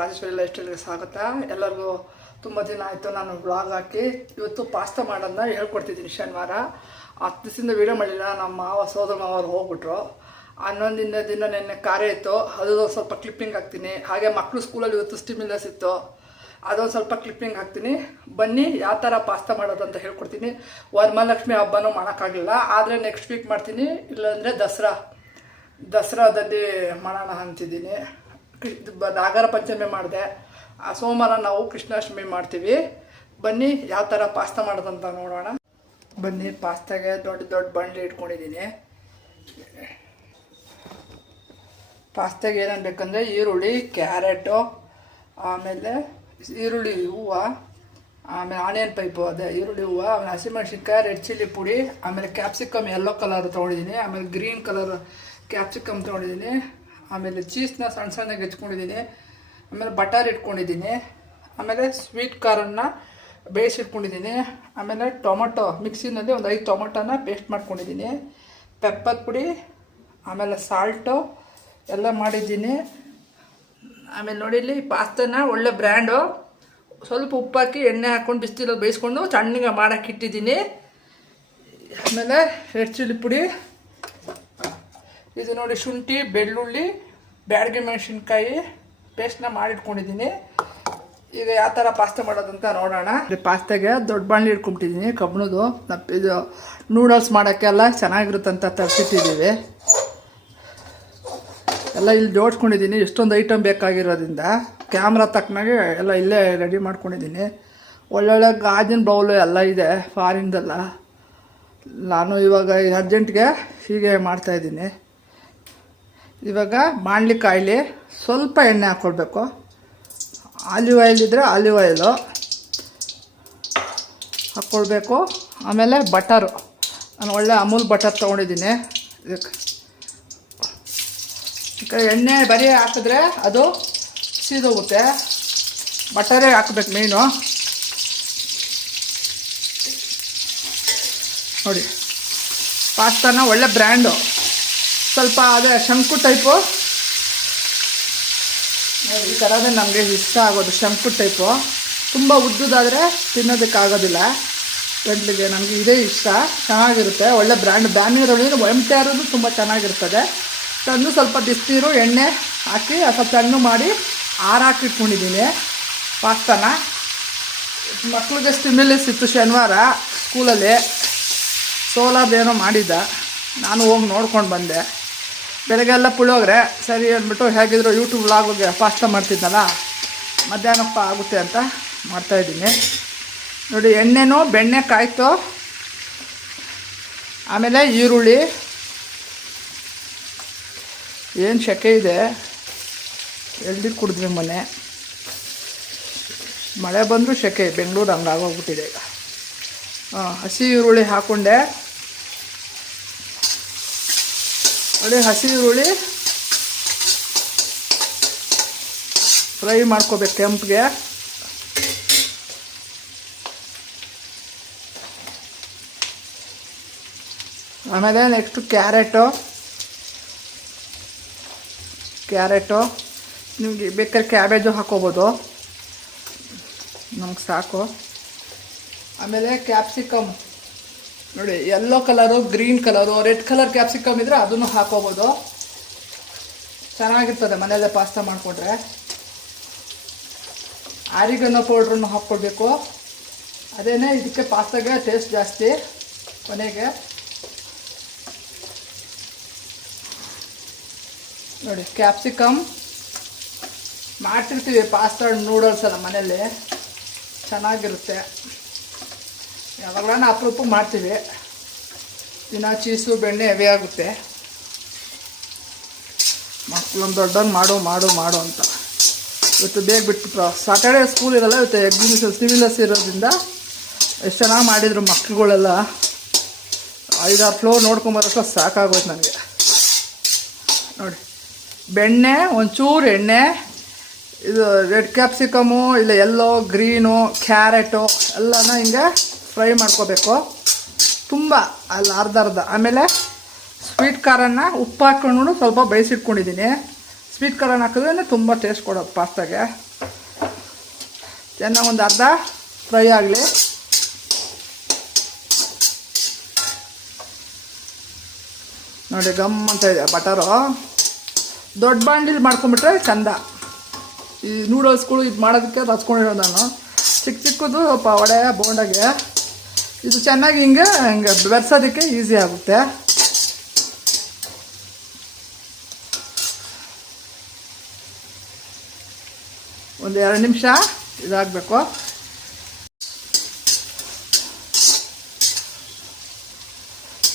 Rajeshwari life ಸ್ಟೈಲ್ಗೆ ಸ್ವಾಗತ. ಎಲ್ಲರಿಗೂ ತುಂಬ ದಿನ ಆಯಿತು ನಾನು ಬ್ಲಾಗ್ ಹಾಕಿ. ಇವತ್ತು ಪಾಸ್ತಾ ಮಾಡೋದನ್ನ ಹೇಳ್ಕೊಡ್ತಿದ್ದೀನಿ. ಶನಿವಾರ 10 ದಿವಸದಿಂದ ವೀಡಿಯೋ ಮಾಡಲಿಲ್ಲ. ನಮ್ಮ ಮಾವ ಸೋದರ ಮಾವರು ಹೋಗ್ಬಿಟ್ರು. 11 ದಿನ ನೆನ್ನೆ ಕಾರ್ಯ ಇತ್ತು, ಅದು ಸ್ವಲ್ಪ ಕ್ಲಿಪ್ಪಿಂಗ್ ಹಾಕ್ತೀನಿ. ಹಾಗೆ ಮಕ್ಕಳು ಸ್ಕೂಲಲ್ಲಿ ಇವತ್ತು ಸ್ಟಿಮ್ಯುಲಸ್ ಇತ್ತು, ಅದೊಂದು ಸ್ವಲ್ಪ ಕ್ಲಿಪ್ಪಿಂಗ್ ಹಾಕ್ತೀನಿ. ಬನ್ನಿ ಯಾವ ಥರ ಪಾಸ್ತಾ ಮಾಡೋದು ಅಂತ ಹೇಳ್ಕೊಡ್ತೀನಿ. ವರಮಹಾಲಕ್ಷ್ಮಿ ಹಬ್ಬನೂ ಮಾಡೋಕ್ಕಾಗಲಿಲ್ಲ, ಆದರೆ ನೆಕ್ಸ್ಟ್ ವೀಕ್ ಮಾಡ್ತೀನಿ. ಇಲ್ಲಾಂದರೆ ದಸರಾದಲ್ಲಿ ಮಾಡೋಣ ಅಂತಿದ್ದೀನಿ. ನಾಗರ ಪಂಚಮಿ ಮಾಡಿದೆ, ಸೋಮವಾರ ನಾವು ಕೃಷ್ಣಾಷ್ಟಮಿ ಮಾಡ್ತೀವಿ. ಬನ್ನಿ ಯಾವ ಥರ ಪಾಸ್ತಾ ಮಾಡೋದಂತ ನೋಡೋಣ. ಬನ್ನಿ, ಪಾಸ್ತಾಗೆ ದೊಡ್ಡ ದೊಡ್ಡ ಬಂಡ್ಲಿ ಇಟ್ಕೊಂಡಿದ್ದೀನಿ. ಪಾಸ್ತಾಗೆ ಏನೇನು ಬೇಕಂದರೆ ಈರುಳ್ಳಿ, ಕ್ಯಾರೆಟು, ಆಮೇಲೆ ಈರುಳ್ಳಿ ಹೂವು, ಆಮೇಲೆ ಆನಿಯನ್ ಪೈಪು, ಅದೇ ಈರುಳ್ಳಿ ಹೂವು, ಆಮೇಲೆ ಹಸಿಮೆಣ್ಸಿನ್ಕಾಯಿ, ರೆಡ್ ಚಿಲ್ಲಿ ಪುಡಿ, ಆಮೇಲೆ ಕ್ಯಾಪ್ಸಿಕಮ್ ಯೆಲ್ಲೋ ಕಲರ್ ತೊಗೊಂಡಿದ್ದೀನಿ, ಆಮೇಲೆ ಗ್ರೀನ್ ಕಲರ್ ಕ್ಯಾಪ್ಸಿಕಮ್ ತೊಗೊಂಡಿದ್ದೀನಿ, ಆಮೇಲೆ ಚೀಸ್ನ ಸಣ್ಣ ಸಣ್ಣಗೆ ಹೆಚ್ಕೊಂಡಿದ್ದೀನಿ, ಆಮೇಲೆ ಬಟರ್ ಇಟ್ಕೊಂಡಿದ್ದೀನಿ, ಆಮೇಲೆ ಸ್ವೀಟ್ ಕಾರ್ನ ಬೇಯಿಸಿಟ್ಕೊಂಡಿದ್ದೀನಿ, ಆಮೇಲೆ ಟೊಮೊಟೊ ಮಿಕ್ಸಿನಲ್ಲಿ ಒಂದು 5 ಟೊಮೊಟೊನ ಪೇಸ್ಟ್ ಮಾಡ್ಕೊಂಡಿದ್ದೀನಿ, ಪೆಪ್ಪರ್ ಪುಡಿ, ಆಮೇಲೆ ಸಾಲ್ಟು ಎಲ್ಲ ಮಾಡಿದ್ದೀನಿ. ಆಮೇಲೆ ನೋಡಿಲಿ ಪಾಸ್ತಾನ ಒಳ್ಳೆ ಬ್ರ್ಯಾಂಡು, ಸ್ವಲ್ಪ ಉಪ್ಪಾಕಿ ಎಣ್ಣೆ ಹಾಕ್ಕೊಂಡು ಬಿಸಿಲಲ್ಲಿ ಬೇಯಿಸ್ಕೊಂಡು ಸಣ್ಣಗೆ ಮಾಡೋಕ್ಕೆ ಇಟ್ಟಿದ್ದೀನಿ. ಆಮೇಲೆ ರೆಡ್ ಚಿಲ್ಲಿ ಪುಡಿ, ಇದು ನೋಡಿ ಶುಂಠಿ, ಬೆಳ್ಳುಳ್ಳಿ, ಬ್ಯಾಡಗಿ ಮೆಣಸಿನ್ಕಾಯಿ ಪೇಸ್ಟ್ನ ಮಾಡಿಟ್ಕೊಂಡಿದ್ದೀನಿ. ಈಗ ಯಾವ ಥರ ಪಾಸ್ತಾ ಮಾಡೋದಂತ ನೋಡೋಣ. ಪಾಸ್ತಾಗೆ ದೊಡ್ಡ ಬಾಣಲಿ ಇಟ್ಕೊಂಬಿಟ್ಟಿದ್ದೀನಿ ಕಬ್ಬಣದು. ಇದು ನೂಡಲ್ಸ್ ಮಾಡೋಕ್ಕೆಲ್ಲ ಚೆನ್ನಾಗಿರುತ್ತಂತ ತರಿಸಿಟ್ಟಿದ್ದೀವಿ. ಎಲ್ಲ ಇಲ್ಲಿ ಜೋಡಿಸ್ಕೊಂಡಿದ್ದೀನಿ. ಎಷ್ಟೊಂದು ಐಟಮ್ ಬೇಕಾಗಿರೋದ್ರಿಂದ ಕ್ಯಾಮ್ರಾ ತಕ್ಕನಾಗೆ ಎಲ್ಲ ಇಲ್ಲೇ ರೆಡಿ ಮಾಡ್ಕೊಂಡಿದ್ದೀನಿ. ಒಳ್ಳೊಳ್ಳೆ ಗಾಜಿನ ಬೌಲು ಎಲ್ಲ ಇದೆ ಫಾರಿನ್ದೆಲ್ಲ. ನಾನು ಇವಾಗ ಅರ್ಜೆಂಟ್ಗೆ ಹೀಗೆ ಮಾಡ್ತಾಯಿದ್ದೀನಿ. ಇವಾಗ ಬಾಣಲಿ ಕಾಯಿಲಿ ಸ್ವಲ್ಪ ಎಣ್ಣೆ ಹಾಕ್ಕೊಳ್ಬೇಕು. ಆಲಿವ್ ಆಯಿಲ್ ಇದ್ದರೆ ಆಲಿವ್ ಆಯಿಲು ಹಾಕ್ಕೊಳ್ಬೇಕು. ಆಮೇಲೆ ಬಟರು, ನಾನು ಒಳ್ಳೆ ಅಮೂಲ್ ಬಟರ್ ತೊಗೊಂಡಿದ್ದೀನಿ. ಇದಕ್ಕೆ ಎಣ್ಣೆ ಬರೀ ಹಾಕಿದ್ರೆ ಅದು ಸೀದೋಗುತ್ತೆ, ಬಟರೇ ಹಾಕ್ಬೇಕು ಮೇನು. ನೋಡಿ, ಪಾಸ್ತಾನ ಒಳ್ಳೆ ಬ್ರ್ಯಾಂಡು, ಸ್ವಲ್ಪ ಅದೇ ಶಂಕು ಟೈಪು. ಈ ಥರನೇ ನಮಗೆ ಇಷ್ಟ ಆಗೋದು, ಶಂಕು ಟೈಪು. ತುಂಬ ಉದ್ದುದಾದರೆ ತಿನ್ನೋದಕ್ಕಾಗೋದಿಲ್ಲ ಗಂಟ್ಲಿಗೆ. ನಮಗೆ ಇದೇ ಇಷ್ಟ, ಚೆನ್ನಾಗಿರುತ್ತೆ. ಒಳ್ಳೆ ಬ್ರ್ಯಾಂಡ್. ಬ್ಯಾಮಿರೋಳಿ ಎಂಟು ತುಂಬ ಚೆನ್ನಾಗಿರ್ತದೆ. ತಂದು ಸ್ವಲ್ಪ ಬಿಸಿನೀರು ಎಣ್ಣೆ ಹಾಕಿ ಸ್ವಲ್ಪ ಸಣ್ಣ ಮಾಡಿ ಆರಾಕಿಟ್ಕೊಂಡಿದ್ದೀನಿ ಪಾಸ್ತಾನ. ಮಕ್ಳಿಗೆ ಸ್ಟಿಮ್ಯುಲಸ್ ಇತ್ತು ಶನಿವಾರ ಸ್ಕೂಲಲ್ಲಿ, ಸೋಲಾರ್ದೇನೋ ಮಾಡಿದ್ದ. ನಾನು ಹೋಗಿ ನೋಡ್ಕೊಂಡು ಬಂದೆ. ಬೆಳಗ್ಗೆಲ್ಲ ಪುಳಿಯೋಗರೆ ಸರಿ ಅಂದ್ಬಿಟ್ಟು ಹೇಗಿದ್ರು ಯೂಟ್ಯೂಬ್ ವ್ಲಾಗ್ಗೆ ಪಾಸ್ತಾ ಮಾಡ್ತಿದ್ನಲ್ಲ, ಮಧ್ಯಾಹ್ನಪ್ಪ ಆಗುತ್ತೆ ಅಂತ ಮಾಡ್ತಾಯಿದ್ದೀನಿ. ನೋಡಿ, ಎಣ್ಣೆನೂ ಬೆಣ್ಣೆ ಕಾಯ್ತು. ಆಮೇಲೆ ಈರುಳ್ಳಿ, ಏನು ಸೆಕೆ ಇದೆ, ಎಳ್ದಿಟ್ಟು ಕುಡಿದ್ವಿ ಮಳೆ ಬಂದರೂ ಸೆಕೆ. ಬೆಂಗಳೂರು ಹಂಗಾಗೋಗ್ಬಿಟ್ಟಿದೆ ಈಗ. ಹಸಿ ಈರುಳ್ಳಿ ಹಾಕ್ಕೊಂಡೆ. ಅದೇ ಹಸಿ ಈರುಳ್ಳಿ ಫ್ರೈ ಮಾಡ್ಕೋಬೇಕು ಕೆಂಪಿಗೆ. ಆಮೇಲೆ ನೆಕ್ಸ್ಟು ಕ್ಯಾರೆಟು ನಿಮಗೆ ಬೇಕಾದ್ರೆ ಕ್ಯಾಬೇಜು ಹಾಕೋಬೋದು, ನಮ್ಗೆ ಸಾಕು. ಆಮೇಲೆ ಕ್ಯಾಪ್ಸಿಕಮ್ ನೋಡಿ, yellow colour, green colour, red colour capsicum ಇದ್ದರೆ ಅದನ್ನು ಹಾಕೋಬೋದು, ಚೆನ್ನಾಗಿರ್ತದೆ ಮನೆಯಲ್ಲೇ ಪಾಸ್ತಾ ಮಾಡಿಕೊಂಡ್ರೆ. ಆರಿಗನೋ ಪೌಡ್ರನ್ನು ಹಾಕ್ಕೊಳ್ಬೇಕು, ಅದೇನೇ ಇದಕ್ಕೆ ಪಾಸ್ತಾಗೆ ಟೇಸ್ಟ್ ಜಾಸ್ತಿ. ಕೊನೆಗೆ ನೋಡಿ, ಕ್ಯಾಪ್ಸಿಕಮ್ ಮಾಡ್ತಿರ್ತೀವಿ ಪಾಸ್ತಾ ನೂಡಲ್ಸ್ ಎಲ್ಲ ಮನೇಲಿ, ಚೆನ್ನಾಗಿರುತ್ತೆ. ಯಾವಾಗಲೂ ಅಪರೂಪ ಮಾಡ್ತೀವಿ, ದಿನ ಚೀಸು ಬೆಣ್ಣೆ ಹೆವಿ ಆಗುತ್ತೆ. ಮಕ್ಕಳೊಂದು ದೊಡ್ಡವ್ನು ಮಾಡು ಅಂತ ಇವತ್ತು ಬೇಗ ಬಿಟ್ಬಿಟ್ರು. ಸಾಟರ್ಡೇ ಸ್ಕೂಲ್ ಇರಲ್ಲ, ಇವತ್ತು ಎಕ್ಸಿಬಿಷನ್ ಸ್ಟಿಮ್ಯುಲಸ್ ಇರೋದ್ರಿಂದ ಎಷ್ಟು ಚೆನ್ನಾಗಿ ಮಾಡಿದರು ಮಕ್ಕಳುಗಳೆಲ್ಲ. 5-6 ಫ್ಲೋರ್ ನೋಡ್ಕೊಂಬರೋಷ್ಟು ಸಾಕಾಗೋಯ್ತು ನನಗೆ. ನೋಡಿ, ಬೆಣ್ಣೆ, ಒಂಚೂರು ಎಣ್ಣೆ, ಇದು ರೆಡ್ ಕ್ಯಾಪ್ಸಿಕಮು, ಇಲ್ಲ ಯೆಲ್ಲೋ, ಗ್ರೀನು, ಕ್ಯಾರೆಟು ಎಲ್ಲನ ಹಿಂಗೆ ಫ್ರೈ ಮಾಡ್ಕೋಬೇಕು ತುಂಬ, ಅಲ್ಲಿ ಅರ್ಧ. ಆಮೇಲೆ ಸ್ವೀಟ್ ಖಾರನ ಉಪ್ಪು ಹಾಕ್ಕೊಂಡು ಸ್ವಲ್ಪ ಬೇಯಿಸಿಟ್ಕೊಂಡಿದ್ದೀನಿ. ಸ್ವೀಟ್ ಖಾರನ ಹಾಕಿದ್ರೆ ತುಂಬ ಟೇಸ್ಟ್ ಕೊಡೋದು ಪಾಸ್ತಾಗೆ. ಚೆನ್ನಾಗಿ ಒಂದು ಅರ್ಧ ಫ್ರೈ ಆಗಲಿ. ನೋಡಿ ಗಮ್ ಅಂತ ಇದೆ ಬಟರು. ದೊಡ್ಡ ಬಾಂಡಿಲಿ ಮಾಡ್ಕೊಂಬಿಟ್ರೆ ಚಂದ. ಈ ನೂಡಲ್ಸ್ಗಳು ಇದು ಮಾಡೋದಕ್ಕೆ ಹಚ್ಕೊಂಡಿರೋದು ನಾನು. ಚಿಕ್ಕದು ವಡೆ ಬೋಂಡಾಗೆ ಇದು ಚೆನ್ನಾಗಿ ಹಿಂಗೆ ಬೆರೆಸೋದಕ್ಕೆ ಈಸಿ ಆಗುತ್ತೆ. ಒಂದು 2 ನಿಮಿಷ ಇದಾಗಬೇಕು.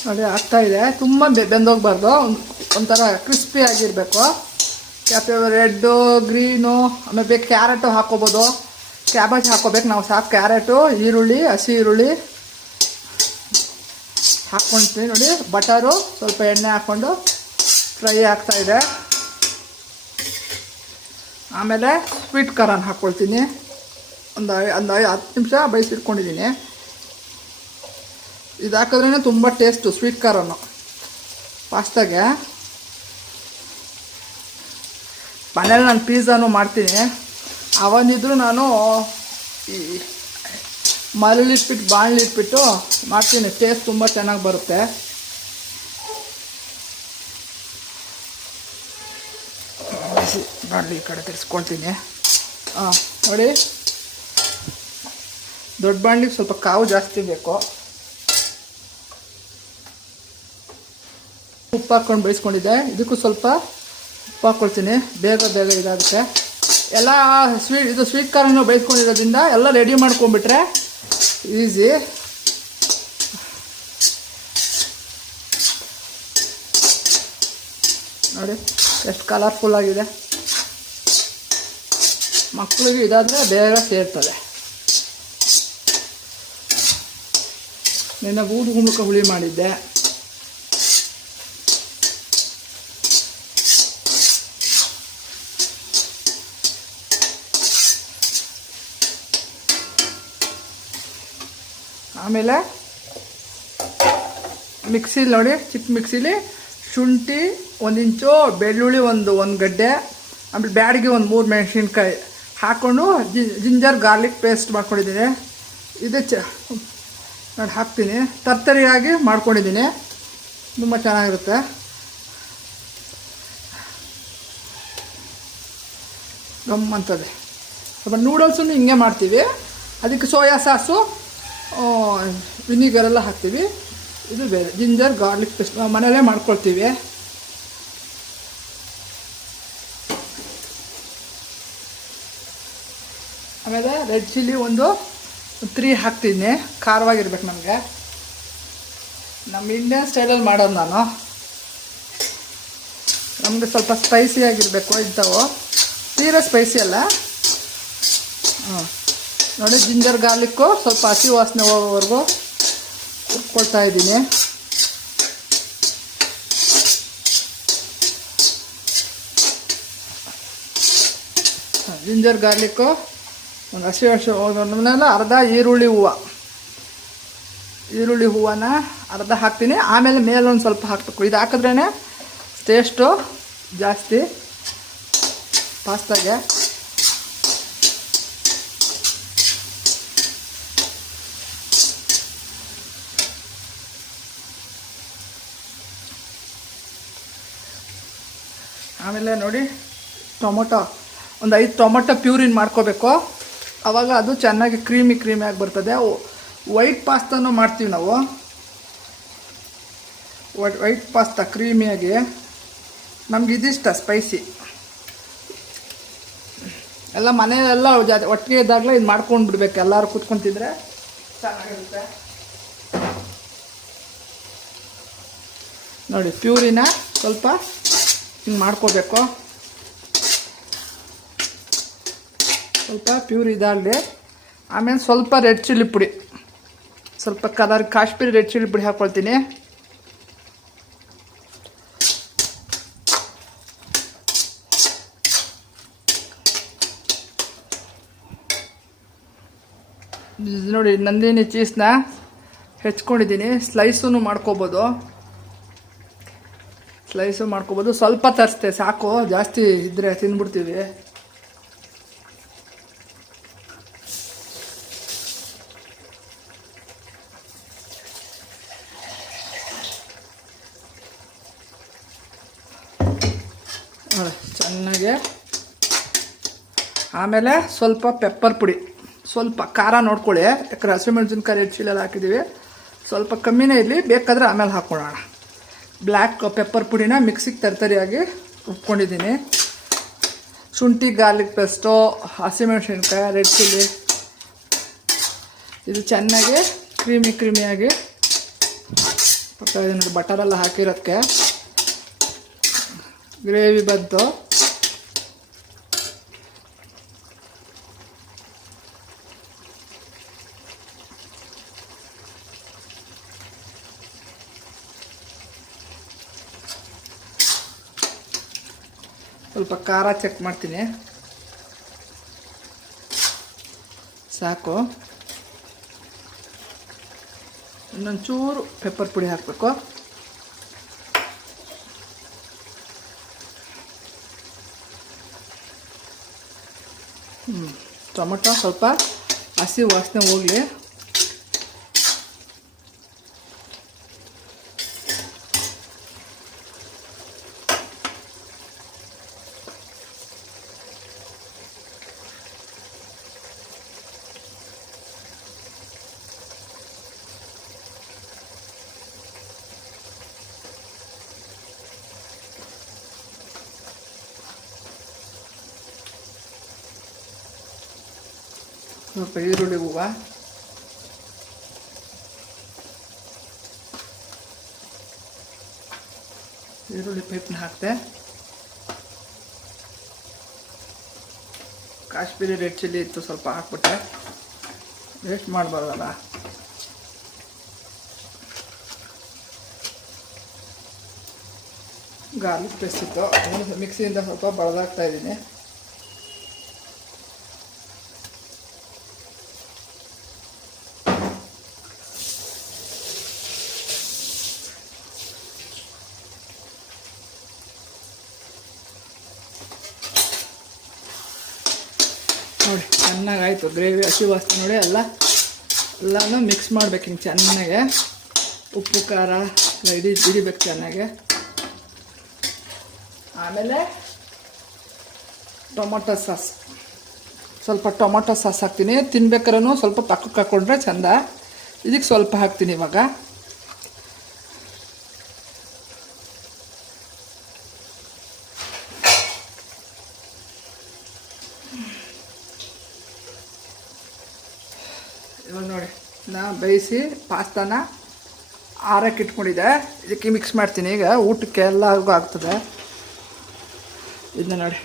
ನೋಡಿ ಆಗ್ತಾಯಿದೆ. ತುಂಬ ಬೆಂದೋಗ್ಬಾರ್ದು, ಒಂಥರ ಕ್ರಿಸ್ಪಿ ಆಗಿರಬೇಕು. ರೆಡ್ಡು ಗ್ರೀನು, ಆಮೇಲೆ ಬೇಕು ಕ್ಯಾರೆಟು ಹಾಕ್ಕೋಬೋದು, ಕ್ಯಾಬೇಜ್ ಹಾಕ್ಕೋಬೇಕು ನಾವು. ಸಾಕು ಕ್ಯಾರೆಟು, ಈರುಳ್ಳಿ, ಹಸಿ ಈರುಳ್ಳಿ ಹಾಕ್ಕೊಳ್ತೀವಿ. ನೋಡಿ ಬಟರು, ಸ್ವಲ್ಪ ಎಣ್ಣೆ ಹಾಕ್ಕೊಂಡು ಫ್ರೈ ಆಗ್ತಾಯಿದೆ. ಆಮೇಲೆ ಸ್ವೀಟ್ ಕಾರ್ನ್ ಹಾಕ್ಕೊಳ್ತೀನಿ. ಒಂದು 10 ನಿಮಿಷ ಬೇಯಿಸಿಟ್ಕೊಂಡಿದ್ದೀನಿ. ಇದು ಹಾಕಿದ್ರೇ ತುಂಬ ಟೇಸ್ಟು ಸ್ವೀಟ್ ಕಾರ್ನು ಪಾಸ್ತಾಗೆ. ಮನೇಲಿ ನಾನು ಪಿಜ್ಜಾನು ಮಾಡ್ತೀನಿ. ಅವನಿದ್ರು ನಾನು ಈ ಮರಳಿಟ್ಬಿಟ್ಟು ಬಾಣಲಿಟ್ಬಿಟ್ಟು ಮಾಡ್ತೀನಿ. ಟೇಸ್ಟ್ ತುಂಬ ಚೆನ್ನಾಗಿ ಬರುತ್ತೆ. ಬಾಣಲಿ ಈ ಕಡೆ ತಿರ್ಸ್ಕೊಳ್ತೀನಿ. ನೋಡಿ ದೊಡ್ಡ ಬಾಣಲಿಗೆ ಸ್ವಲ್ಪ ಕಾವು ಜಾಸ್ತಿ ಬೇಕು. ಉಪ್ಪು ಹಾಕ್ಕೊಂಡು ಬೇಯಿಸ್ಕೊಂಡಿದ್ದೆ. ಇದಕ್ಕೂ ಸ್ವಲ್ಪ ಉಪ್ಪು ಹಾಕ್ಕೊಳ್ತೀನಿ, ಬೇಗ ಇದಾಗುತ್ತೆ. ಎಲ್ಲ ಸ್ವೀಟ್ ಕಾರ್ನು ಬೇಯಿಸ್ಕೊಂಡಿರೋದ್ರಿಂದ ಎಲ್ಲ ರೆಡಿ ಮಾಡ್ಕೊಂಬಿಟ್ರೆ ಈಸಿ. ನೋಡಿ ಎಷ್ಟು ಕಲರ್ಫುಲ್ ಆಗಿದೆ. ಮಕ್ಕಳಿಗೆ ಇದಾದರೆ ಬೇಗ ಸೇರ್ತದೆ. ನಿನ್ನೆ ಗುಂಡ್ಕ ಹುಳಿ ಮಾಡಿದ್ದೆ. ಆಮೇಲೆ ಮಿಕ್ಸಿಲಿ ನೋಡಿ, ಚಿಕ್ಕ ಮಿಕ್ಸಿಲಿ ಶುಂಠಿ 1 ಇಂಚು, ಬೆಳ್ಳುಳ್ಳಿ ಒಂದು ಗಡ್ಡೆ, ಆಮೇಲೆ ಬ್ಯಾಡಿಗೆ ಒಂದು 3 ಮೆಣಸಿನ್ಕಾಯಿ ಹಾಕ್ಕೊಂಡು ಜಿಂಜರ್ ಗಾರ್ಲಿಕ್ ಪೇಸ್ಟ್ ಮಾಡ್ಕೊಂಡಿದ್ದೀನಿ. ಇದು ನೋಡಿ ಹಾಕ್ತೀನಿ. ತರ್ತರಿಯಾಗಿ ಮಾಡ್ಕೊಂಡಿದ್ದೀನಿ, ತುಂಬ ಚೆನ್ನಾಗಿರುತ್ತೆ. ಗಮ್ಮಂತದೆ. ಸ್ವಲ್ಪ ನೂಡಲ್ಸನ್ನು ಹಿಂಗೆ ಮಾಡ್ತೀವಿ. ಅದಕ್ಕೆ ಸೋಯಾ ಸಾಸು, ವಿನಿಗರೆಲ್ಲ ಹಾಕ್ತೀವಿ. ಇದು ಬೇರೆ ಜಿಂಜರ್ ಗಾರ್ಲಿಕ್ ಪೇಸ್ಟ್ ನಾವು ಮನೆಯಲ್ಲೇ ಮಾಡ್ಕೊಳ್ತೀವಿ. ಆಮೇಲೆ ರೆಡ್ ಚಿಲ್ಲಿ ಒಂದು 3 ಹಾಕ್ತೀನಿ. ಖಾರವಾಗಿರ್ಬೇಕು ನಮಗೆ. ನಮ್ಮ ಇಂಡಿಯನ್ ಸ್ಟೈಲಲ್ಲಿ ಮಾಡೋದು ನಾನು. ನಮಗೆ ಸ್ವಲ್ಪ ಸ್ಪೈಸಿಯಾಗಿರಬೇಕು ಇಂಥವು, ತೀರಾ ಸ್ಪೈಸಿ ಅಲ್ಲ. ನೋಡಿ ಜಿಂಜರ್ ಗಾರ್ಲಿಕ್ಕು ಸ್ವಲ್ಪ ಹಸಿ ವಾಸನೆ ಹೋಗೋವರೆಗೂ ಹುರ್ಕೊಳ್ತಾ ಇದ್ದೀನಿ. ಜಿಂಜರ್ ಗಾರ್ಲಿಕ್ಕು ಒಂದು ಹಸಿ ಹೋಗೋದ್ಮೇಲೆ ಅರ್ಧ ಈರುಳ್ಳಿ ಹೂವನ್ನ ಅರ್ಧ ಹಾಕ್ತೀನಿ. ಆಮೇಲೆ ಮೇಲೊಂದು ಸ್ವಲ್ಪ ಹಾಕಬೇಕು. ಇದು ಹಾಕಿದ್ರೇ ಟೇಸ್ಟು ಜಾಸ್ತಿ ಪಾಸ್ತಾಗೆ. ಆಮೇಲೆ ನೋಡಿ ಟೊಮೊಟೊ ಒಂದು 5 ಟೊಮೊಟೊ ಪ್ಯೂರಿನ್ ಮಾಡ್ಕೋಬೇಕು. ಆವಾಗ ಅದು ಚೆನ್ನಾಗಿ ಕ್ರೀಮಿಯಾಗಿ ಬರ್ತದೆ. ವೈಟ್ ಪಾಸ್ತಾನು ಮಾಡ್ತೀವಿ ನಾವು. ವೈಟ್ ಪಾಸ್ತಾ ಕ್ರೀಮಿಯಾಗಿ ನಮ್ಗೆ ಇದಿಷ್ಟ ಸ್ಪೈಸಿ. ಎಲ್ಲ ಮನೆಯೆಲ್ಲ ಒಟ್ಟಿಗೆ ಇದ್ದಾಗಲೇ ಇದು ಮಾಡ್ಕೊಂಡು ಬಿಡ್ಬೇಕು. ಎಲ್ಲರೂ ಕೂತ್ಕೊಂತಿದ್ರೆ ಚೆನ್ನಾಗಿರುತ್ತೆ. ನೋಡಿ ಪ್ಯೂರಿನ ಸ್ವಲ್ಪ ಹಿಂಗೆ ಮಾಡ್ಕೋಬೇಕು. ಸ್ವಲ್ಪ ಪ್ಯೂರ್ ಇದಾಗಲಿ. ಆಮೇಲೆ ಸ್ವಲ್ಪ ರೆಡ್ ಚಿಲ್ಲಿ ಪುಡಿ, ಸ್ವಲ್ಪ ಕಲರ್ ಕಾಶ್ಮೀರಿ ರೆಡ್ ಚಿಲ್ಲಿ ಪುಡಿ ಹಾಕ್ಕೊಳ್ತೀನಿ. ನೋಡಿ ನಂದಿನಿ ಚೀಸ್ನ ಹೆಚ್ಕೊಂಡಿದ್ದೀನಿ. ಸ್ಲೈಸೂ ಮಾಡ್ಕೋಬೋದು. ಸ್ವಲ್ಪ ತರಿಸ್ತೆ ಸಾಕು, ಜಾಸ್ತಿ ಇದ್ದರೆ ತಿಂದ್ಬಿಡ್ತೀವಿ. ನೋಡಿ ಚೆನ್ನಾಗೆ. ಆಮೇಲೆ ಸ್ವಲ್ಪ ಪೆಪ್ಪರ್ ಪುಡಿ, ಸ್ವಲ್ಪ ಖಾರ ನೋಡ್ಕೊಳ್ಳಿ, ಯಾಕಂದ್ರೆ ಹಸಿಮೆಣಸಿನ್ಕಾಯಿ ರೆಡ್ ಚಿಲ್ಲಿ ಎಲ್ಲ ಹಾಕಿದ್ದೀವಿ, ಸ್ವಲ್ಪ ಕಮ್ಮಿನೇ ಇರಲಿ, ಬೇಕಾದರೆ ಆಮೇಲೆ ಹಾಕ್ಕೊಳ್ಳೋಣ. ಬ್ಲ್ಯಾಕ್ ಪೆಪ್ಪರ್ ಪುಡಿನ ಮಿಕ್ಸಿಗೆ ತರ್ತರಿಯಾಗಿ ರುಬ್ಕೊಂಡಿದ್ದೀನಿ. ಶುಂಠಿ ಗಾರ್ಲಿಕ್ ಪೇಸ್ಟು, ಹಸಿಮೆಣಸಿನ್ಕಾಯಿ, ರೆಡ್ ಚಿಲ್ಲಿ, ಇದು ಚೆನ್ನಾಗಿ ಕ್ರೀಮಿಯಾಗಿ ನೋಡಿ. ಬಟರೆಲ್ಲ ಹಾಕಿರೋದಕ್ಕೆ ಗ್ರೇವಿ ಬಂತು. ಸ್ವಲ್ಪ ಖಾರ ಚೆಕ್ ಮಾಡ್ತೀನಿ, ಸಾಕು. ಇನ್ನೊಂಚೂರು ಪೆಪ್ಪರ್ ಪುಡಿ ಹಾಕಬೇಕು. ಟೊಮೊಟೊ ಸ್ವಲ್ಪ ಹಸಿ ವಾಸನೆ ಹೋಗಲಿ. ಸ್ವಲ್ಪ ಈರುಳ್ಳಿ ಹೂವು, ಈರುಳ್ಳಿ ಪೈಪ್ನ ಹಾಕ್ತೆ. ಕಾಶ್ಮೀರಿ ರೆಡ್ ಚಿಲ್ಲಿ ಇತ್ತು, ಸ್ವಲ್ಪ ಹಾಕ್ಬಿಟ್ಟೆ, ವೇಸ್ಟ್ ಮಾಡಬಾರ್ದಲ್ಲ. ಗಾರ್ಲಿಕ್ ಪೇಸ್ಟ್ ಇತ್ತು, ಮಿಕ್ಸಿಯಿಂದ ಸ್ವಲ್ಪ ಬಳ್ದಾಕ್ತಾ ಇದ್ದೀನಿ. ನೋಡಿ ಚೆನ್ನಾಗಾಯಿತು ಗ್ರೇವಿ, ಹಸಿ ವಾಸನೆ ನೋಡಿ. ಎಲ್ಲನೂ ಮಿಕ್ಸ್ ಮಾಡ್ಬೇಕು ಹಿಂಗೆ ಚೆನ್ನಾಗೆ. ಉಪ್ಪು ಖಾರ ಎಲ್ಲ ಹಿಡಿಬೇಕು ಚೆನ್ನಾಗೆ. ಆಮೇಲೆ ಟೊಮೊಟೊ ಸಾಸ್, ಸ್ವಲ್ಪ ಟೊಮೊಟೊ ಸಾಸ್ ಹಾಕ್ತೀನಿ. ತಿನ್ಬೇಕಾದ್ರೂ ಸ್ವಲ್ಪ ಪಕ್ಕಕ್ಕೆ ಹಾಕ್ಕೊಂಡ್ರೆ ಚೆಂದ. ಇದಕ್ಕೆ ಸ್ವಲ್ಪ ಹಾಕ್ತೀನಿ ಇವಾಗ. ಇವಾಗ ನೋಡಿ, ಬೇಯಿಸಿ ಪಾಸ್ತಾನ ಆರಕ್ಕೆ ಇಟ್ಕೊಂಡಿದ್ದೆ, ಇದಕ್ಕೆ ಮಿಕ್ಸ್ ಮಾಡ್ತೀನಿ. ಈಗ ಊಟಕ್ಕೆ ಎಲ್ಲರಿಗೂ ಆಗ್ತದೆ. ಇದನ್ನ ನೋಡಿ,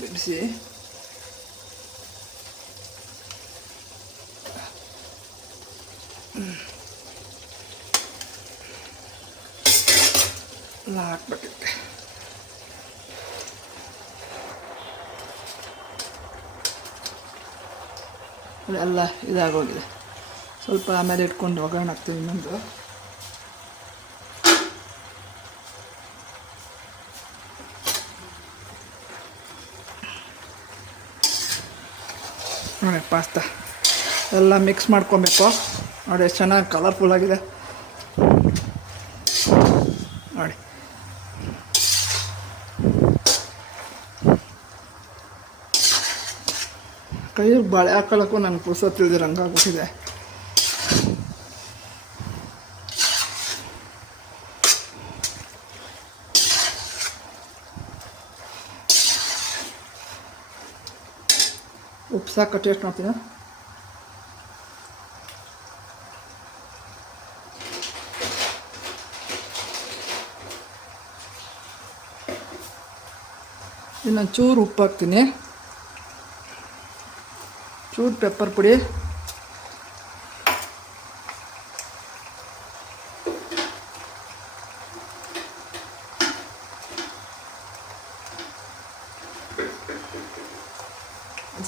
ಬಿಡಿಸಿ ಎಲ್ಲ ಹಾಕ್ಬೇಕಿತ್ತು. ಎಲ್ಲ ಇದಾಗೋಗಿದೆ. ಸ್ವಲ್ಪ ಆಮೇಲೆ ಇಟ್ಕೊಂಡು ಒಗ್ಗರಣೆ ಹಾಕ್ತೀವಿ. ಇನ್ನೊಂದು ನೋಡಿ, ಪಾಸ್ತಾ ಎಲ್ಲ ಮಿಕ್ಸ್ ಮಾಡ್ಕೊಬೇಕು. ನೋಡಿ ಎಷ್ಟು ಚೆನ್ನಾಗಿ ಕಲರ್ಫುಲ್ ಆಗಿದೆ ನೋಡಿ. ಕೈ ಬಾಳೆ ಹಾಕೊಳ್ಳೋಕ್ಕೂ ನನಗೆ ಪುರ್ಸೊತ್ತು ತಿಳಿದಿರೋ ಹಂಗಾಗ್ಬಿಟ್ಟಿದೆ. ಉಪ್ಪು ಸಾಕು, ಟೇಸ್ಟ್ ಮಾಡ್ತೀನಿ. ಇನ್ನೊಂದು ಚೂರು ಉಪ್ಪು ಹಾಕ್ತೀನಿ, ಚೂರು ಪೆಪ್ಪರ್ ಪುಡಿ,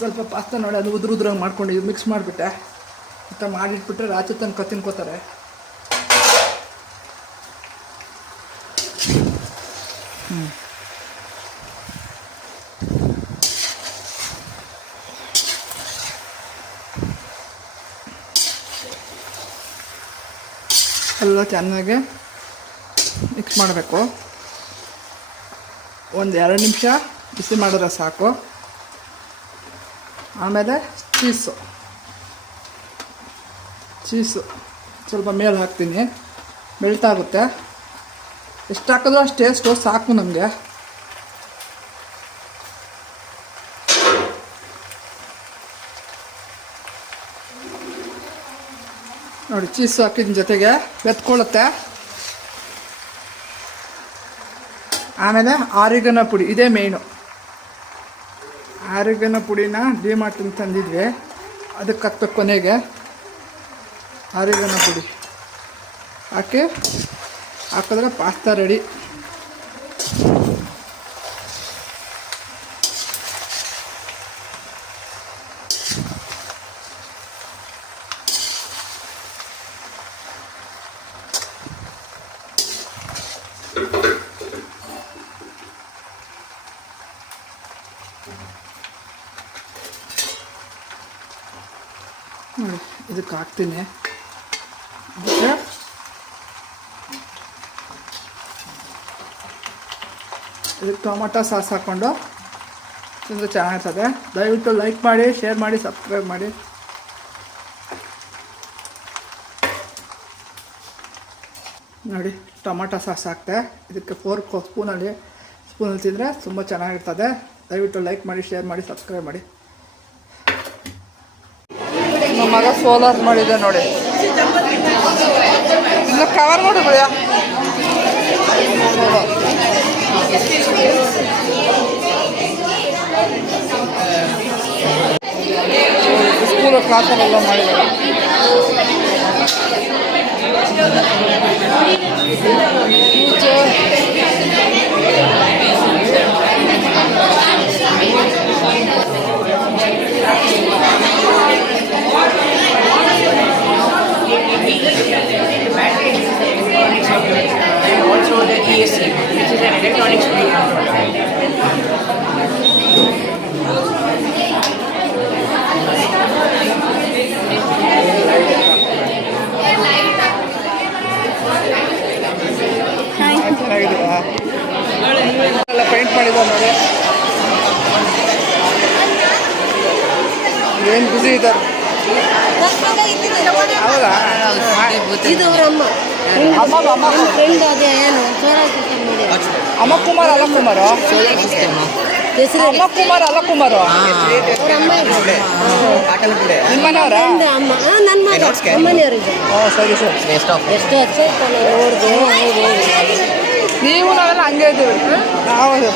ಸ್ವಲ್ಪ ಪಾಸ್ತಾ ನೋಡಿ ಅದು ಉದ್ರಂಗೆ ಮಾಡ್ಕೊಂಡು ಮಿಕ್ಸ್ ಮಾಡಿಬಿಟ್ಟೆ. ಅಂತ ಮಾಡಿಟ್ಬಿಟ್ರೆ ರಾತ್ರಿ ತನಕ ತಿನ್ಕೋತಾರೆ. ಎಲ್ಲ ಚೆನ್ನಾಗಿ ಮಿಕ್ಸ್ ಮಾಡಬೇಕು. ಒಂದು 2 ನಿಮಿಷ ಬಿಸಿ ಮಾಡಿದ್ರೆ ಸಾಕು. ಆಮೇಲೆ ಚೀಸು ಸ್ವಲ್ಪ ಮೇಲೆ ಹಾಕ್ತೀನಿ, ಮೆಲ್ಟ್ ಆಗುತ್ತೆ. ಎಷ್ಟು ಹಾಕಿದ್ರೂ ಅಷ್ಟು ಟೇಸ್ಟು ಸಾಕು ನಮಗೆ. ನೋಡಿ, ಚೀಸು ಹಾಕಿದ ಜೊತೆಗೆ ಬೆತ್ಕೊಳ್ಳುತ್ತೆ. ಆಮೇಲೆ ಆರಿಗನ ಪುಡಿ, ಇದೇ ಮೇಯ್ನು. ಆರಿಗನ ಪುಡಿನ ಡಿಮಾರ್ಟಿಂದ ತಂದಿದ್ವಿ, ಅದಕ್ಕೆ ಹಾಕ್ಬೇಕು. ಕೊನೆಗೆ ಆರಿಗನ ಪುಡಿ ಹಾಕಿದ್ರೆ ಪಾಸ್ತಾ ರೆಡಿ. ನೋಡಿ, ಇದಕ್ಕೆ ಹಾಕ್ತೀನಿ. ಇದಕ್ಕೆ ಟೊಮೊಟೊ ಸಾಸ್ ಹಾಕ್ಕೊಂಡು ತಿಂದರೆ ಚೆನ್ನಾಗಿರ್ತದೆ. ದಯವಿಟ್ಟು ಲೈಕ್ ಮಾಡಿ, ಶೇರ್ ಮಾಡಿ, ಸಬ್ಸ್ಕ್ರೈಬ್ ಮಾಡಿ. ನೋಡಿ, ಟೊಮೊಟೊ ಸಾಸ್ ಹಾಕ್ತೆ. ಇದಕ್ಕೆ 4 ಸ್ಪೂನಲ್ಲಿ ತಿಂದರೆ ತುಂಬ ಚೆನ್ನಾಗಿರ್ತದೆ. ದಯವಿಟ್ಟು ಲೈಕ್ ಮಾಡಿ, ಶೇರ್ ಮಾಡಿ, ಸಬ್ಸ್ಕ್ರೈಬ್ ಮಾಡಿ. ನಮ್ಮ ಮಗ ಸೋಲಾರ್ ಮಾಡಿದೆ ನೋಡಿ. ಇನ್ನು ಕವರ್ ನೋಡಿ ಬಿಡಿಯ. ಸ್ಕೂಲ್ ಕ್ಲಾಸಲ್ಲೆಲ್ಲ ಮಾಡಿದ್ದಾರೆ. Also the ESC, which is an electronics program. ಚೆನ್ನಾಗಿದೆಯಾ? ಎಲ್ಲ ಪೇಂಟ್ ಮಾಡಿದ್ದಾರೆ ನೋಡಿ. ಏನು ಬಿಸಿ ಇದ್ದಾರೆ. ಹೌದಾ? ಇದು ಅವ್ರ ಅಮ್ಮ ಫ್ರೆಂಡ್. ಅದೇ ಏನು ಅಮ್ಮ ಕುಮಾರ್ ಅಲ್ಲ ಕುಮಾರು, ಹೆಸರು ಅಮ್ಮ ಕುಮಾರ್ ಅಲ್ಲ ಕುಮಾರು. ಅವ್ರ ಅಮ್ಮ ನಿಮ್ಮನವರ ಅಮ್ಮ, ನನ್ನ ಮಗ ಅಮ್ಮನೆಯವರಿಗೆ. ಸರಿ ಸರಿ. ಎಷ್ಟು ಹಚ್ಚಾಯ್ತು ನೋಡಿದೆ. ನೀವು ನಾವೆಲ್ಲ ಹಂಗೆ ಇದ್ದೀವಿ. ಹೌದು.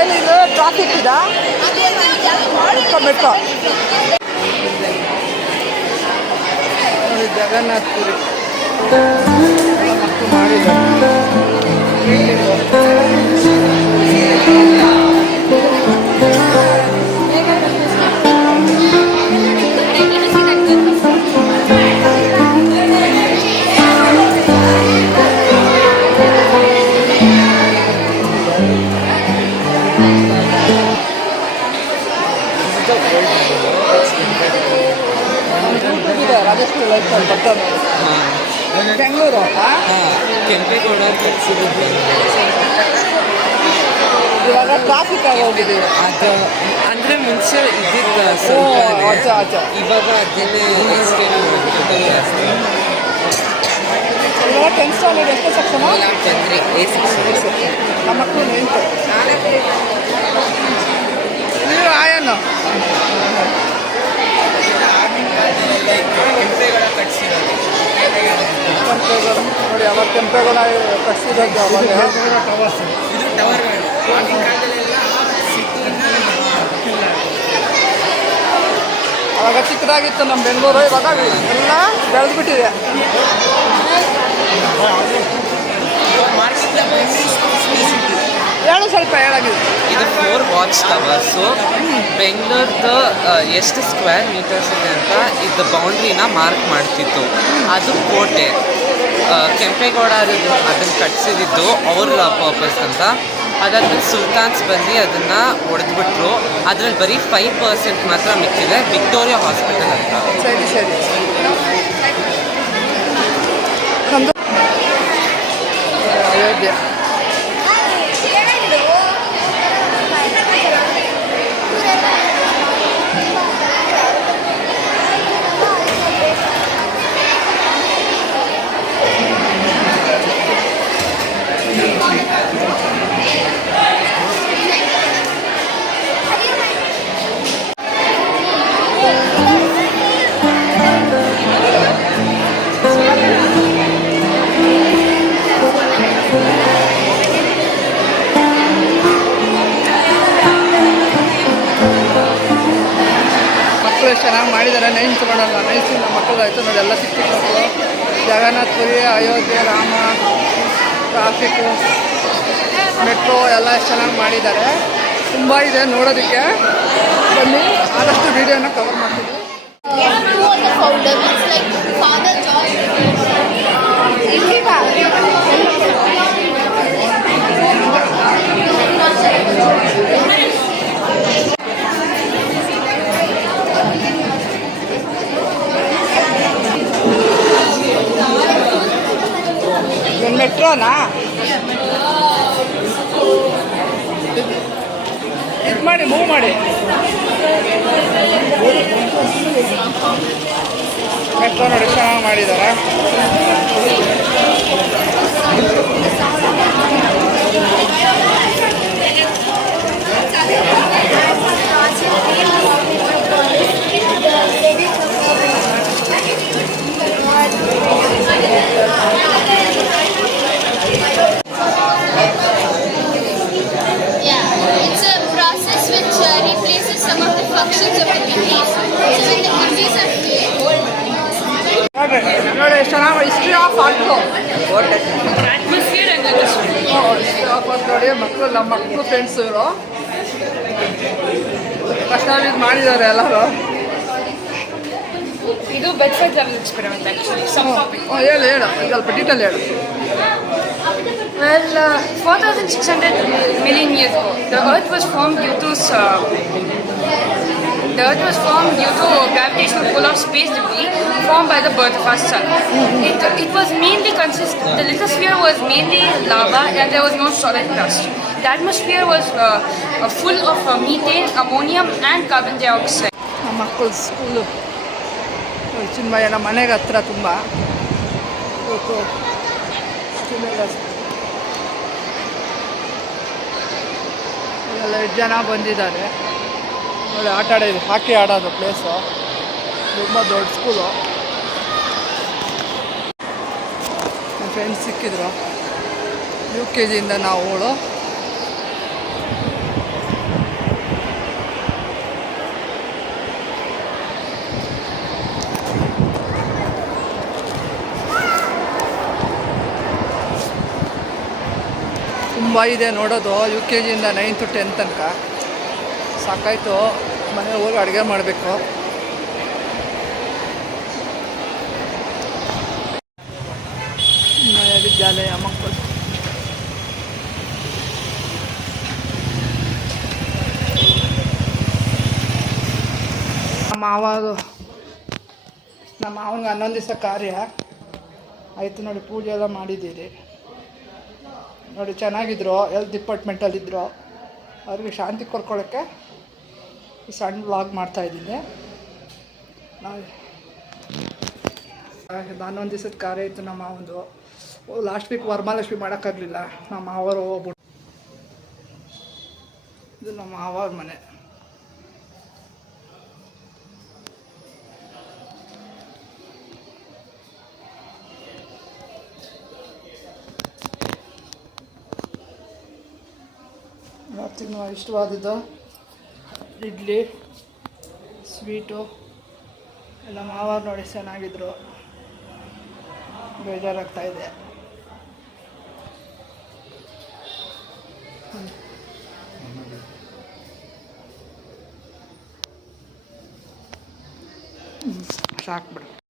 ಏನಿದು ಟ್ರಾಫಿಕ್ ಇದಾ? ಮೆಟ್ಕೊ ನೋಡಿ, ಜಗನ್ನಾಥ್ ಪುರಿ ಮಕ್ಕಳು ಮಾಡಿದ್ದಾರೆ. ರಾಜೇಶ್ವರಿ ಲೈಫ್ ಸ್ಟೈಲ್ ಬರ್ತಾರೆ ಬೆಂಗಳೂರು. ಕೆಂಪೇಗೌಡ ಇವಾಗ ಟ್ರಾಫಿಕ್ ಆಗಿ ಹೋಗಿದೆ. ಅದು ಅಂದರೆ ಮುಂಚೆ ಇದ್ದಿದ್ದು ಇವಾಗ ಅದನ್ನೇ ಇವಾಗ 10th ಸ್ಟ್ಯಾಂಡರ್ಡ್ ಎಷ್ಟು ಸೆಕ್ಷನ್ ಬಂದ್ರಿ ನಮ್ಮ ಮಕ್ಕಳು 9th. ನೀವು ಆಯನು ಕೆಂಪೇಗೌಡ ಕಟ್ಸಿರೋದು ನೋಡಿ. ಅವಾಗ ಕೆಂಪೇಗೌಡ ಕಟ್ಸಿರೋದು ಅವಾಗ. ಇದು ಟವರ್ಗಳು. ಅವಾಗ ಚಿಕ್ಕದಾಗಿತ್ತು ನಮ್ಮ ಬೆಂಗಳೂರು. ಇವಾಗ ಎಲ್ಲ ಬೆಳೆದ್ಬಿಟ್ಟಿದೆ. ಮಾರ್ಕ್ಸಿಂದ ಹೇಳು ಸ್ವಲ್ಪ ಹೇಳಾಗಿದೆ. ಇದು ಇದು 4 ವಾಚ್ ಟವರ್ಸು. ಬೆಂಗಳೂರ್ದು ಎಷ್ಟು ಸ್ಕ್ವೇರ್ ಮೀಟರ್ಸ್ ಇದೆ ಅಂತ ಇದು ಬೌಂಡ್ರಿನ ಮಾರ್ಕ್ ಮಾಡ್ತಿತ್ತು. ಅದು ಕೋಟೆ. ಕೆಂಪೇಗೌಡ ಅದನ್ನು ಕಟ್ಸಿದ್ದು ಅವ್ರ ಪರ್ಪಸ್ ಅಂತ. ಅದಾದ್ಮೇಲೆ ಸುಲ್ತಾನ್ಸ್ ಬಂದು ಅದನ್ನು ಹೊಡೆದ್ಬಿಟ್ರು. ಅದರಲ್ಲಿ ಬರೀ 5% ಮಾತ್ರ ಮಿಕ್ಕಿದೆ, ವಿಕ್ಟೋರಿಯಾ ಹಾಸ್ಪಿಟಲ್ ಅಂತ. ಸರಿ ಸರಿ. ನಮ್ಮದು ಅಯೋಧ್ಯೆ. ಮಕ್ಕಳು ಚೆನ್ನಾಗಿ ಮಾಡಿದ್ದಾರೆ. ನೈನ್ತ್ ನೋಡೋಣ, ನೈನ್ಸಿಂದ ಮಕ್ಕಳು ಆಯಿತು ನೋಡಿ, ಎಲ್ಲ ಚಿಕ್ಕ ಚಿಕ್ಕ ಮಕ್ಕಳು. ಜಗನ್ನಾಥಪುರಿ, ಅಯೋಧ್ಯೆ, ರಾಮ, ಟ್ರಾಫಿಕ್ಕು, ಮೆಟ್ರೋ ಎಲ್ಲ ಚೆನ್ನಾಗಿ ಮಾಡಿದ್ದಾರೆ. ತುಂಬ ಇದೆ ನೋಡೋದಕ್ಕೆ. ಬನ್ನಿ, ಆದಷ್ಟು ವೀಡಿಯೋನ ಕವರ್ ಮಾಡ್ತೀವಿ. Who are the founder? It's like Father George. ಮೆಟ್ರೋನಾ ಇದು ಮಾಡಿ, ಮೂವ್ ಮಾಡಿ. ಮೆಟ್ರೋ ನೋಡಿ ಚೆನ್ನಾಗಿ ಮಾಡಿದ್ದಾರೆ. Yeah, it's a process which replaces some of the functions of the kidneys. So when the kidneys are old, ನೋಡಿ ಎಷ್ಟು ಚೆನ್ನಾಗಿ history of art. Atmosphere and industry. History of art ನೋಡಿ. ಮಕ್ಕಳು, ನಮ್ಮ ಮಕ್ಕಳು ಫ್ರೆಂಡ್ಸ್ ಇವರು ಕಷ್ಟವಿದ್ದು ಮಾಡಿದ್ದಾರೆ ಎಲ್ಲರೂ. ಇದು ಬೆಡ್ಫೈಡ್ ಲೆವೆಲ್ ಎಕ್ಸ್ಪೆರಿಮೆಂಟ್ ಆ್ಯಕ್ಚುಲಿ. ಹೇಳು ಹೇಳು, ಸ್ವಲ್ಪ ಡೀಟೇಲ್ ಹೇಳು. Well, 4,600 million years ago, the Earth was formed due to gravitational pull of space debris formed by the birth of our sun. It was mainly the lithosphere was mainly lava and there was no solid crust. The atmosphere was full of methane, ammonium and carbon dioxide. ನಮ್ಮ ಮಕ್ಕಳು school ಚಿನ್ಮಯ ನಮ್ಮ ಮನೆಗೆ ಹತ್ರ ತುಂಬ ಇವತ್ತು ಎಲ್ಲ 8 ಜನ ಬಂದಿದ್ದಾರೆ ನೋಡಿ. ಆಟ ಆಡೋದು, ಹಾಕಿ ಆಡೋದು ಪ್ಲೇಸು. ತುಂಬ ದೊಡ್ಡ ಸ್ಕೂಲು. ನನ್ನ ಫ್ರೆಂಡ್ಸ್ ಸಿಕ್ಕಿದ್ರು. UKGಯಿಂದ ನಾವು ಅವಳು ತುಂಬ ಇದೆ ನೋಡೋದು. UKGಯಿಂದ 9th 10th ತನಕ ಸಾಕಾಯಿತು. ಮನೇಲಿ ಹೋಗಿ ಅಡುಗೆ ಮಾಡಬೇಕು. ನಯ ವಿದ್ಯಾಲಯ ಮಕ್ಕಳು. ನಮ್ಮ ಮಾವನಿಗೆ 11 ದಿವಸ ಕಾರ್ಯ ಆಯಿತು ನೋಡಿ. ಪೂಜೆ ಎಲ್ಲ ಮಾಡಿದ್ದೀರಿ ನೋಡಿ. ಚೆನ್ನಾಗಿದ್ರು, ಹೆಲ್ತ್ ಡಿಪಾರ್ಟ್ಮೆಂಟಲ್ಲಿದ್ದರು. ಅವ್ರಿಗೆ ಶಾಂತಿ ಕೊಡ್ಕೊಳ್ಳೋಕ್ಕೆ ಈ ಸಣ್ಣ ವ್ಲಾಗ್ ಮಾಡ್ತಾಯಿದ್ದೀನಿ. ನಾವು 11 ದಿವಸದ ಕಾರ್ಯ ಇತ್ತು ನಮ್ಮ ಮಾವಂದು. ಲಾಸ್ಟ್ ವೀಕ್ ವರಮಹಾಲಕ್ಷ್ಮಿ ಮಾಡೋಕ್ಕಾಗಲಿಲ್ಲ. ನಮ್ಮ ಮಾವರು ಹೋಗ್ಬಿಟ್ಟು. ಇದು ನಮ್ಮ ಮಾವವ್ರ ಮನೆ. ತಿನ್ನುವ ಇಷ್ಟವಾದದ್ದು ಇಡ್ಲಿ, ಸ್ವೀಟು ಎಲ್ಲ ಮಾವಾರು ನೋಡಿ ಚೆನ್ನಾಗಿದ್ರು. ಬೇಜಾರಾಗ್ತಾಯಿದೆ. ಸಾಕ್ಬಿಡು